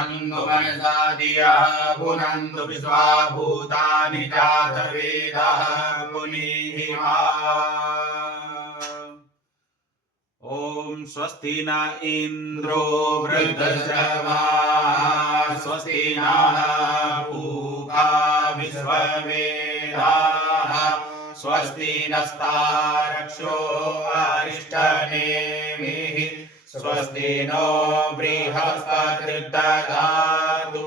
मनसादियः पुनन्तु विश्वाभूतानि जातवेदः पुनीहिमा। ॐ स्वस्ति न इन्द्रो वृद्धश्रवाः स्वस्ति नः पूषा विश्ववेदाः स्वस्ति नस्तारक्षो अरिष्टनेमिः स्वस्ति नो बृहस्पतिर्दधातु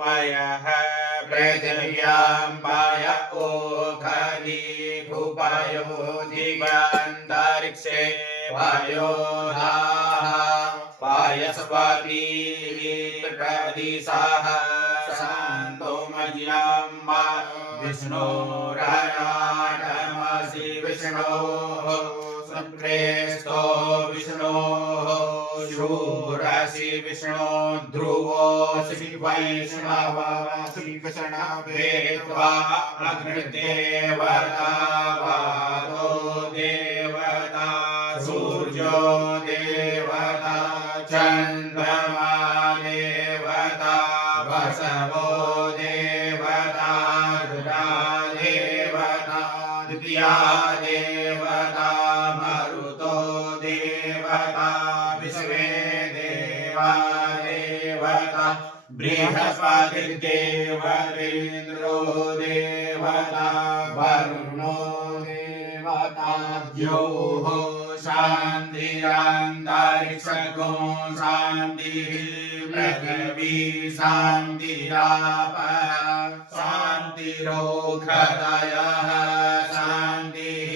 पयः पृथिव्यां पय ओखलीकुपयो दिवान्तरिक्षे पयोधाः पायस्पतिः प्रदिशः शान्तो मह्यं विष्णोरयानमसि विष्णोः सुप्रेष्ठो विष्णोः शूरसि विष्णो ध्रुवोऽसि वैष्णवसि विष्णवेत्वा अग्निर्देवता वातो देवता सूर्यो देवता चन्द्रमा देवता वसवो देवता रुद्रा देवता द्वितीया देवता मरुतो देवता विश्वे देवा देवता बृहस्पतिर्देवतेन्द्रो देवता वरुणो देवता द्योः शान्तिरन्तरिक्षगो शान्तिः पृथिवी शान्तिरापः शान्तिरोषधयः शान्तिः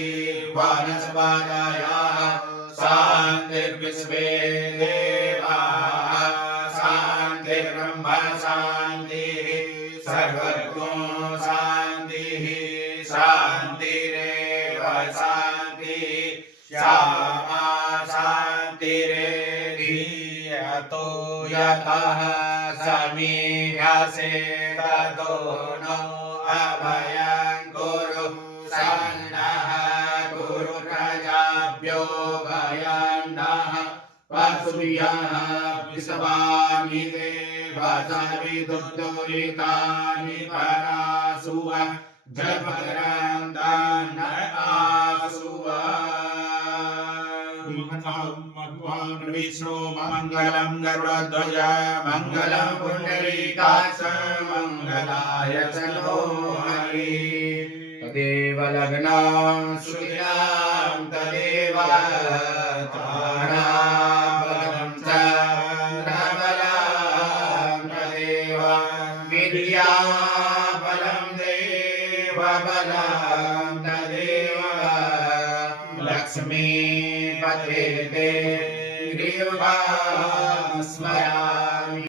वनस्पतयः शान्तिर्विश्वे देवाः शान्तिर्ब्रह्म शान्तिः सर्वगो शान्तिः शान्तिरेव शान्तिः श्यामा शान्तिरेधियतो यतः समीहसे ततो नो अभयं कुरु सन्नः कुरु प्रजाभ्यो भयं नः वसुभ्यः विश्वानि देवसविदुर्दुरितानि परासुव जपद्रन्तान् आसुव विष्णु मंगलम गरुड़ध्वज मंगलम पुंडरीकाक्ष मंगलाय चलो हरि तदेव लग्नं श्रुतियां तदेव ताराबलं चन्द्रबलं तदेव विद्याबलं देवबलं तदेव लक्ष्मीपते ते गृहं स्मरामि।